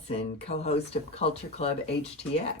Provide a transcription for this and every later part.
Holland-Nelson, co-host of Culture Club HTX.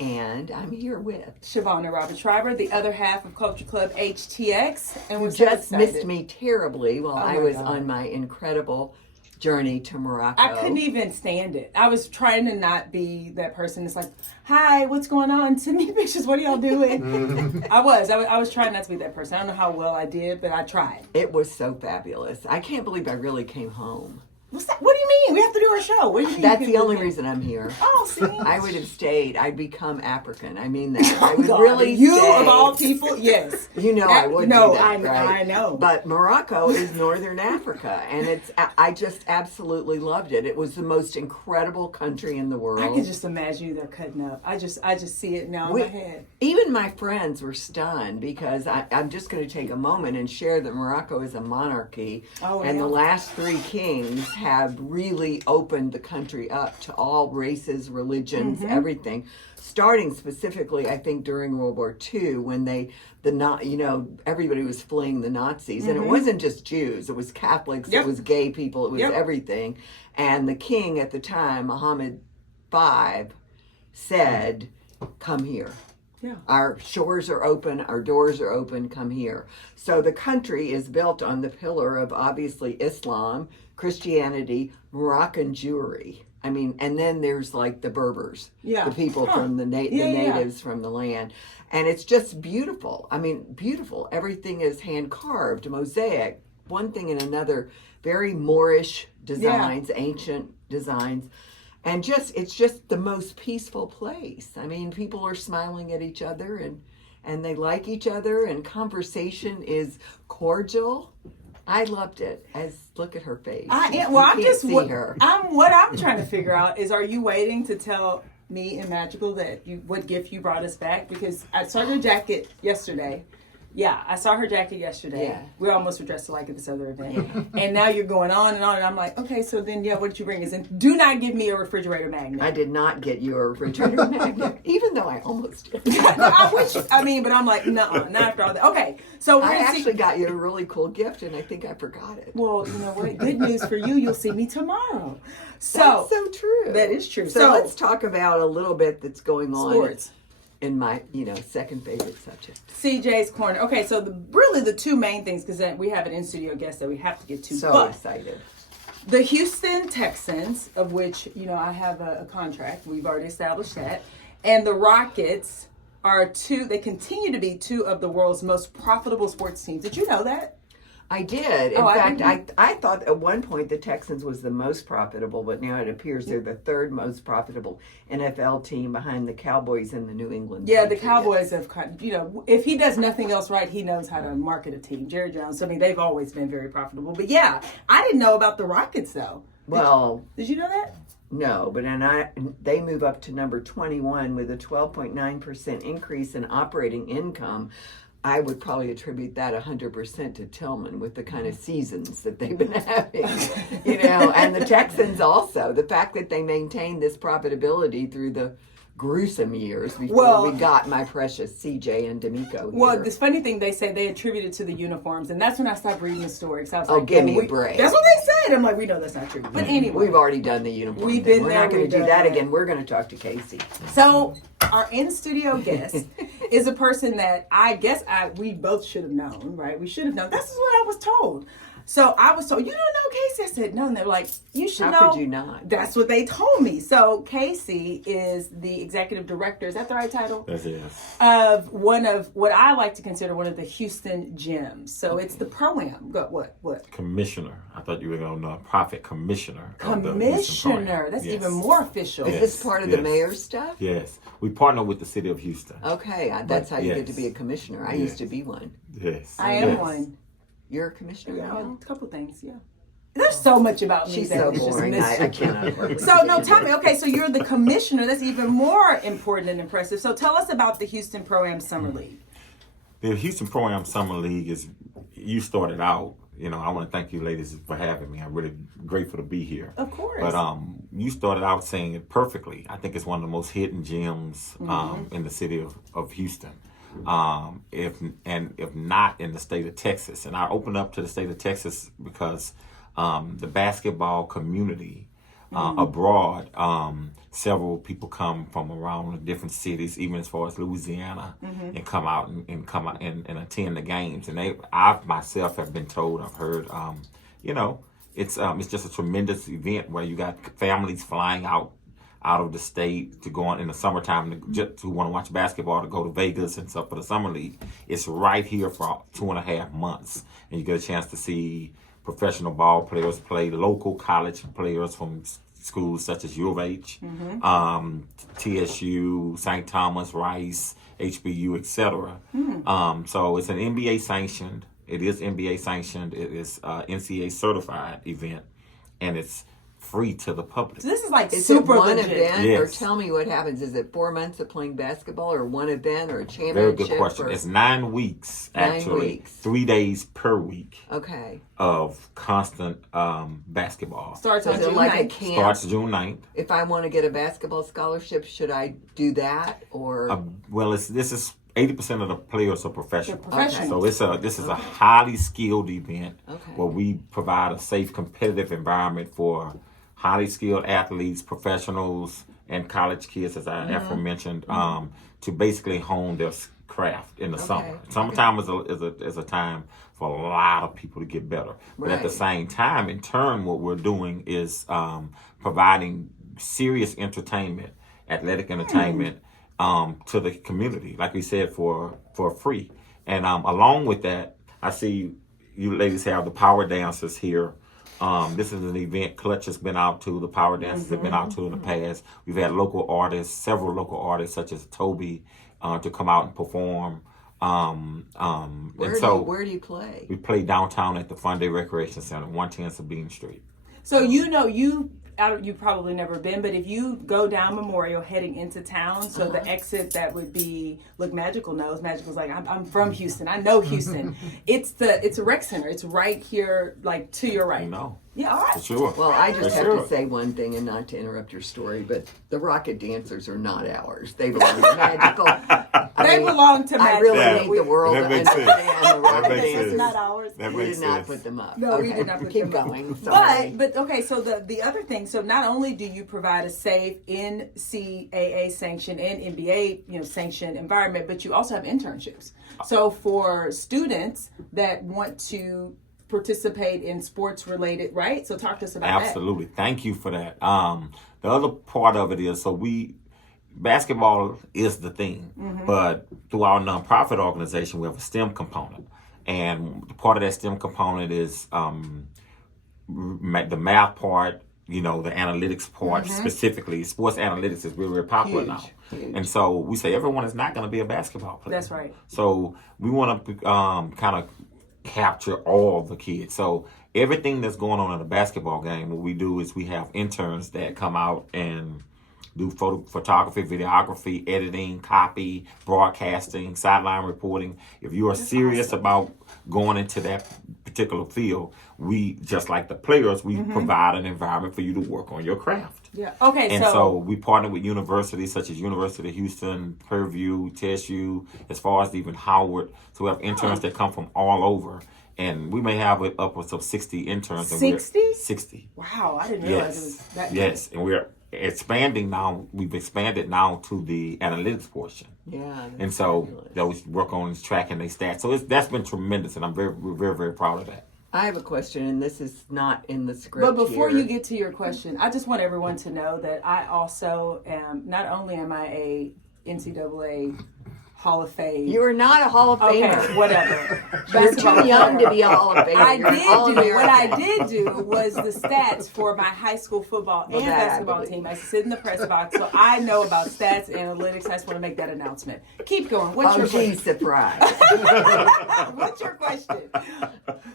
And I'm here with Shavonnah Schreiber, the other half of Culture Club HTX. And who just missed me terribly while I was on my incredible journey to Morocco. I couldn't even stand it. I was trying to not be that person that's like, hi, what's going on? Send me pictures. What are y'all doing? I was trying not to be that person. I don't know how well I did, but I tried. It was so fabulous. I can't believe I really came home. What's that? What do you mean? We have to do our show. What do you mean? That's the only reason I'm here. Oh, see? I would have stayed. I'd become African. I mean that. I would God, really you stay. Of all people, yes. You know I would no, do that, right? I know. But Morocco is northern Africa, and I just absolutely loved it. It was the most incredible country in the world. I can just imagine you there cutting up. I just see it now in my head. Even my friends were stunned because I'm just going to take a moment and share that Morocco is a monarchy, and the last three kings have really opened the country up to all races, religions, everything. Starting specifically, I think, during World War II, when everybody was fleeing the Nazis, and it wasn't just Jews; it was Catholics, it was gay people, it was everything. And the king at the time, Mohammed V, said, "Come here. Yeah. Our shores are open, our doors are open, come here." So the country is built on the pillar of obviously Islam, Christianity, Moroccan Jewry. I mean, and then there's like the Berbers, the people from the natives from the land. And it's just beautiful. I mean, beautiful. Everything is hand carved, mosaic, one thing and another, very Moorish designs, ancient designs. And it's just the most peaceful place. I mean, people are smiling at each other and they like each other, and conversation is cordial. I loved it. Look at her face. What I'm trying to figure out is, are you waiting to tell me and Magical what gift you brought us back? Because I saw your jacket yesterday. Yeah, I saw her jacket yesterday. Yeah. We almost were dressed alike at this other event. And now you're going on and on. And I'm like, okay, so then, what did you bring us? And do not give me a refrigerator magnet. I did not get you a refrigerator magnet, even though I almost did. But I'm like, no, not after all that. Okay, so I actually got you a really cool gift, and I think I forgot it. Well, you know what? Good news for you. You'll see me tomorrow. That's so true. That is true. So let's talk about a little bit that's going on. Sports. In my, second favorite subject. CJ's Corner. Okay, so the two main things, because we have an in-studio guest that we have to get to. So excited. The Houston Texans, of which, I have a contract. We've already established that. And the Rockets they continue to be two of the world's most profitable sports teams. Did you know that? I did. In fact, I thought at one point the Texans was the most profitable, but now it appears they're the third most profitable NFL team behind the Cowboys and the New England Patriots. The Cowboys have, if he does nothing else right, he knows how to market a team. Jerry Jones, they've always been very profitable. But I didn't know about the Rockets, though. Did you know that? No, but they move up to number 21 with a 12.9% increase in operating income. I would probably attribute that 100% to Tillman with the kind of seasons that they've been having, and the Texans also. The fact that they maintained this profitability through the gruesome years before we got my precious CJ and D'Amico here. Well, this funny thing they say they attribute it to the uniforms, and that's when I stopped reading the story. Because I was like, give me a break. That's what they said. I'm like, we know that's not true. But anyway. We've already done the uniform thing. We're not going to do that again. We're going to talk to Casey. So our in-studio guest is a person that I guess we both should have known, right? We should have known. This is what I was told. So I was told, you don't know Casey? I said, no. And they're like, you should know. How could you not? That's what they told me. So Casey is the executive director. Is that the right title? Yes. Of one of what I like to consider one of the Houston gems. So it's the Pro-Am. What? Commissioner. I thought you were going to nonprofit commissioner. Commissioner. That's even more official. Is this part of the mayor's stuff? Yes. We partner with the city of Houston. Okay. That's how you get to be a commissioner. I used to be one. Yes. I am one. You're a commissioner now? A couple things, There's so much about me. She's so boring. I cannot work with So, no, tell me. Okay, so you're the commissioner. That's even more important and impressive. So tell us about the Houston Pro-Am Summer League. The Houston Pro-Am Summer League you started out, I want to thank you ladies for having me. I'm really grateful to be here. Of course. But you started out saying it perfectly. I think it's one of the most hidden gems in the city of Houston. If not in the state of Texas. And I opened up to the state of Texas because the basketball community abroad. Several people come from around different cities, even as far as Louisiana, and come out and attend the games. And I myself have been told, I've heard, it's just a tremendous event where you got families flying out of the state to go on in the summertime to want to watch basketball, to go to Vegas and stuff for the summer league. It's right here for 2.5 months, and you get a chance to see professional ball players play, local college players from schools such as U of H, TSU, St. Thomas, Rice, HBU, etc. So it's an NBA sanctioned. It is NBA sanctioned. It is NCAA certified event, and it's free to the public. So this is like is super it one legit. event, Yes. or tell me what happens? Is it 4 months of playing basketball, or one event, or a championship? Very good question. It's 9 weeks, actually. 9 weeks. 3 days per week. Okay. Of constant basketball. Starts on Is it June like a 9th. camp? Starts June 9th. If I want to get a basketball scholarship, should I do that, or? Well, this is 80% of the players are professional. They're professional. So this is a highly skilled event Okay. where we provide a safe, competitive environment for highly skilled athletes, professionals, and college kids, as I aforementioned, to basically hone their craft in the summer. Summertime is a time for a lot of people to get better. But at the same time, in turn, what we're doing is providing serious entertainment, athletic entertainment, to the community, like we said, for free. And along with that, I see you ladies have the power dancers here. This is an event Clutch has been out to. The power dancers have been out to in the past. We've had several local artists such as Toby, to come out and perform. Where do you play? We play downtown at the Fun Day Recreation Center, 110 Sabine Street. So you've probably never been, but if you go down Memorial heading into town, so the exit that would be, look, Magical knows. Magical's like, I'm from Houston. I know Houston. It's a rec center. It's right here, like to your right. No. Yeah, all right. For sure. Well, I just For have sure. to say one thing, and not to interrupt your story, but the Rocket Dancers are not ours. They belong to Magical. They belong to I Magical. really need the world That to makes sense. understand the Rocket That makes Dancers. sense. Not ours. That We makes did not sense. put them up. No, we did not put Keep them up. going. Sorry. But okay, so the other thing, so not only do you provide a safe NCAA sanctioned and NBA sanctioned environment, but you also have internships. So for students that want to participate in sports related, right? So talk to us about Absolutely. Thank you for that. The other part of it is, basketball is the thing, but through our nonprofit organization, we have a STEM component. And part of that STEM component is the math part, the analytics part, specifically. Sports analytics is really, really popular now. Huge. And so we say everyone is not going to be a basketball player. That's right. So we want to kind of capture all the kids. So everything that's going on in a basketball game, what we do is we have interns that come out and do photography, videography, editing, copy, broadcasting, sideline reporting. If you are serious about going into that particular field, we, just like the players, we provide an environment for you to work on your craft. Yeah. Okay. And so we partner with universities such as University of Houston, Purdue, TSU, as far as even Howard. So we have interns that come from all over. And we may have upwards of 60 interns. 60? 60. Wow, I didn't realize it was that many. Yes, and we're expanding now. We've expanded now to the analytics portion. Yeah. And so those work on tracking their stats. So that's been tremendous, and we're very, very proud of that. I have a question, and this is not in the script. But before here. you get to your question, I just want everyone to know that I also am, not only am I a NCAA Hall of Fame. You are not a Hall of Famer. Okay, whatever. You're too young to be a Hall of Famer. What I did do was the stats for my high school football and basketball team. I sit in the press box, so I know about stats, analytics. I just want to make that announcement. Keep going. What's your question? Surprise. What's your question?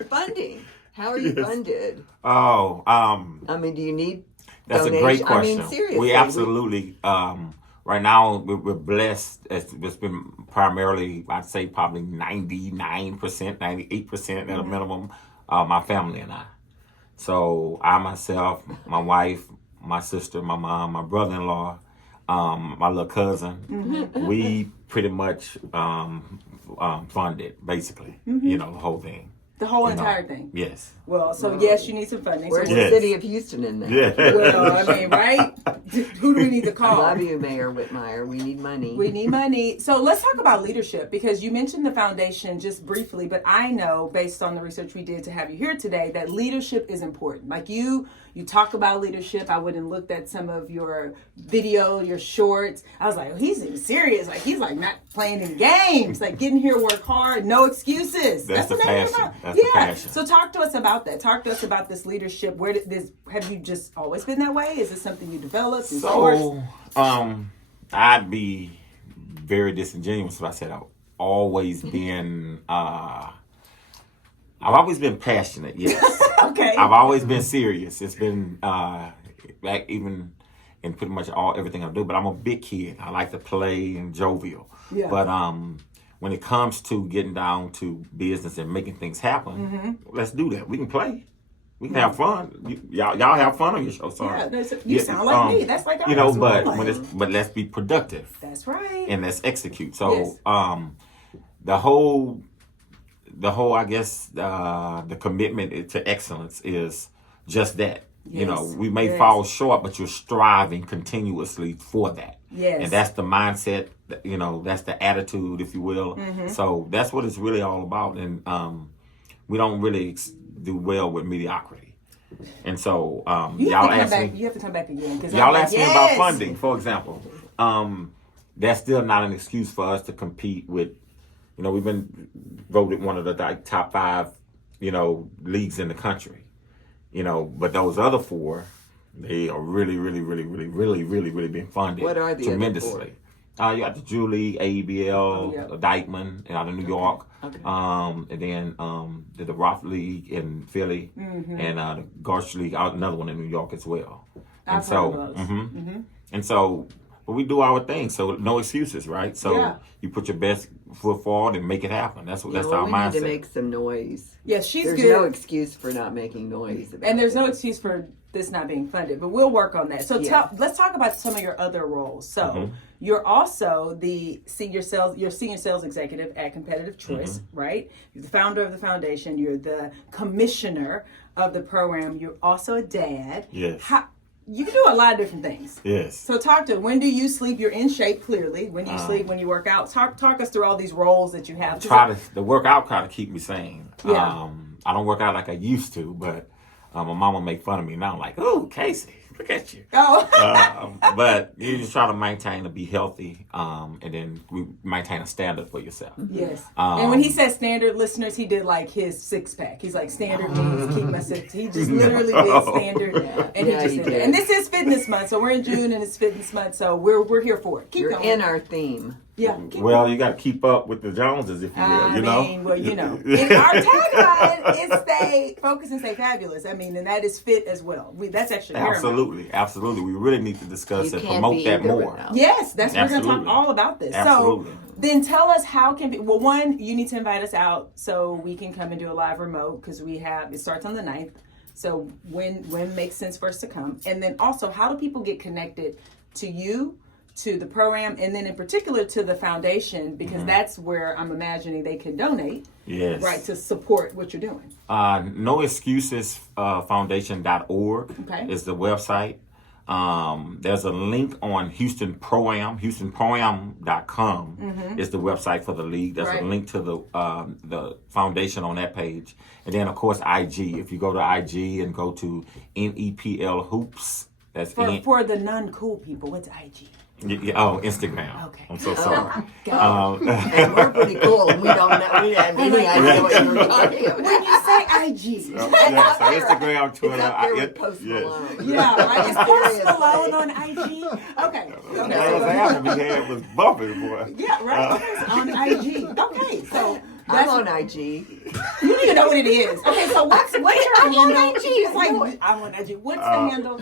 Funding. How are you funded? Oh, I mean, do you need that's donation? a great question. I mean, seriously. We absolutely, right now, we're blessed. It's been primarily, I'd say probably 99%, 98% at a minimum, my family and I. So I myself, my wife, my sister, my mom, my brother-in-law, my little cousin, we pretty much funded, basically, the whole thing. The whole entire thing? Yes. Well, so yes, you need some funding. Where's so the city of Houston in that? Yeah. Well, I mean, right? Who do we need to call? Love you, Mayor Whitmire. We need money. We need money. So let's talk about leadership, because you mentioned the foundation just briefly, but I know based on the research we did to have you here today that leadership is important. Like you talk about leadership. I went and looked at some of your video, your shorts. I was like, oh, he's serious. Like he's like not playing in games. Like getting here, work hard, no excuses. That's the what passion. about. That's yeah. the passion. So talk to us about that. Talk to us about this leadership. Where did this? Have you just always been that way? Is this something you developed? So, I'd be very disingenuous if I said I've always been. I've always been passionate. Yes. Okay. I've always been serious. It's been like even in pretty much everything I do. But I'm a big kid. I like to play and jovial. Yeah. But when it comes to getting down to business and making things happen, let's do that. We can play. We can have fun. Y'all have fun on your show. Sorry. Yeah, you sound like me. That's like but let's be productive. That's right. And let's execute. So the whole I guess the commitment to excellence is just that. Yes. You know, we may fall short, but you're striving continuously for that. Yes. And that's the mindset. You know, that's the attitude, if you will. So that's what it's really all about. And we don't really do well with mediocrity. And so you have to come back again. Y'all ask me about funding, for example. That's still not an excuse for us to compete with. You know, we've been voted one of the top 5, leagues in the country. You know, but those other 4, they are really being funded. What are the tremendously. other 4? You got the Jew League, ABL, Dykeman out of New York, and then the Roth League in Philly, and the Garch League, another one in New York as well. And so, but we do our thing, so no excuses, right? So you put your best foot forward and make it happen. That's our mindset. We need to make some noise. Yeah, there's good. No excuse for not making noise. And there's no excuse for this not being funded, but we'll work on that. So let's talk about some of your other roles. So you're also the senior sales executive at Competitive Choice, right? You're the founder of the foundation. You're the commissioner of the program. You're also a dad. Yes. You can do a lot of different things. Yes. So when do you sleep? You're in shape, clearly. When do you sleep? When you work out? Talk us through all these roles that you have. The workout kind of keep me sane. Yeah. I don't work out like I used to, but my mama make fun of me now. Like, oh, Casey, look at you. Oh. But you just try to maintain to be healthy, and then we maintain a standard for yourself. Yes. And when he says standard, listeners, he did like his 6-pack. He's like, standard means keep my 6. He just literally did standard, and he just did that. And this is fitness month, so we're in June and it's fitness month, so we're here for it. You're in our theme. Yeah. Well, you got to keep up with the Joneses, if you will. In our tagline is stay focused and stay fabulous. I mean, and that is fit as well. That's actually absolutely. We really need to discuss and promote that more. Yes, we're going to talk all about this. Absolutely. So then tell us how one, you need to invite us out so we can come and do a live remote, because it starts on the 9th. So when makes sense for us to come, and then also how do people get connected to you, to the program, and then in particular to the foundation, because that's where I'm imagining they can donate. Yes. Right, to support what you're doing. No Excuses Foundation.org is the website. There's a link on Houston Pro-Am. HoustonProAm.com is the website for the league. There's a link to the foundation on that page. And then, of course, IG. If you go to IG and go to NEPL Hoops, that's for the non-cool people, what's IG? Instagram. Okay. I'm so sorry. And we're pretty cool. We don't know. We have any idea what you're talking about. When you say IG. So Instagram, Twitter. It's up there with Post Malone. Yeah, right. Is Post Malone on IG? Okay. It was bumping, boy. Yeah, right. On IG. Okay, so I'm on IG. You don't even know what it is. Okay, so what's your handle? I'm on IG. It's like I'm on IG. What's the handle?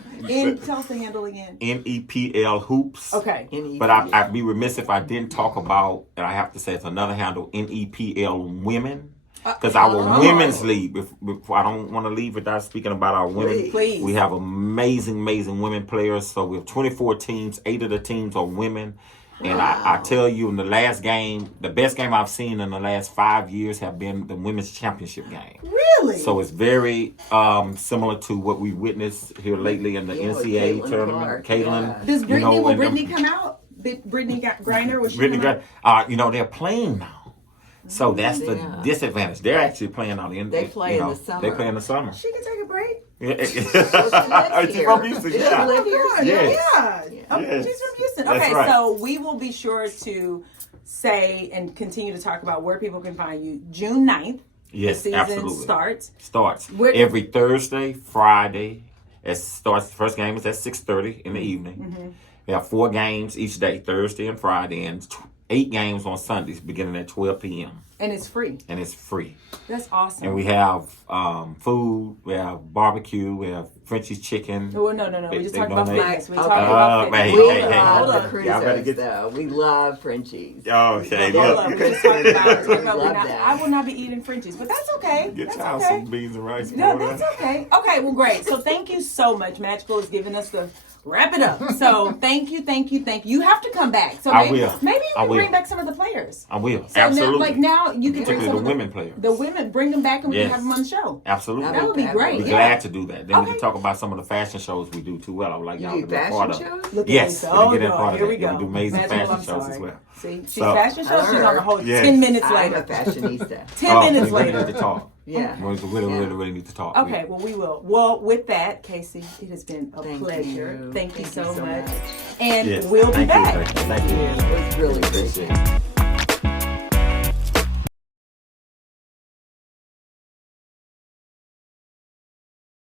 Tell us the handle again. NEPL Hoops. Okay. But I'd be remiss if I didn't talk about, and I have to say it's another handle, NEPL Women. Because our women's league, before I don't want to leave without speaking about our women. Please. We have amazing women players. So we have 24 teams. 8 of the teams are women. And I tell you, in the last game, the best game I've seen in the last 5 years have been the women's championship game. Really? So it's very similar to what we witnessed here lately in the NCAA tournament. Caitlin. Does Brittany, will Brittany come out? Brittany Griner, was she come out? They're playing now. So that's the disadvantage. They're actually playing out in They play in the summer. They play in the summer. She can take a break. She's from Houston. Yeah. Yes. She's from Houston. That's Okay, right. so we will be sure to say and continue to talk about where people can find you. June 9th, Yes, the season absolutely. starts. Every Thursday, Friday. It starts. The first game is at 6:30 in the evening. We have 4 games each day, Thursday and Friday, and 8 games on Sundays, beginning at 12 p.m. And it's free. That's awesome. And we have food, we have barbecue, we have Frenchie's chicken. Oh, no. We just talked about fitness. We talked Okay. about fitness. We Hey, love the Y'all better cruises, though. We love Frenchies. Oh, okay. We just talked about Love that. I will not be eating Frenchies, but that's okay. Get That's y'all okay. some beans and rice. No, that's okay. Okay, well, great. So thank you so much. Magical is giving us the wrap it up. So thank you. You have to come back. So maybe you can bring back some of the players. I will. So Absolutely. now you can bring Particularly some the of women players. The women, bring them back and we can have them on the show. Absolutely. That would be great. We're glad to do that. Then we can talk about some of the fashion shows we do too. Well, I would like y'all to be a part of. Fashion shows? Look at Yes, Leisa. we're getting no, part of here that. we go. We do amazing Magical, fashion I'm shows sorry. as well. See, she's So- fashion show. She's on a whole Yes. 10 minutes I'm later. a fashionista. 10 minutes we later. need to talk. Yeah. We really need to talk. Okay, well, we will. Well, with that, Casey, it has been a Thank pleasure. you. Thank you so much. much. And Yes. we'll be Thank you. back. Thank you. It was really appreciated.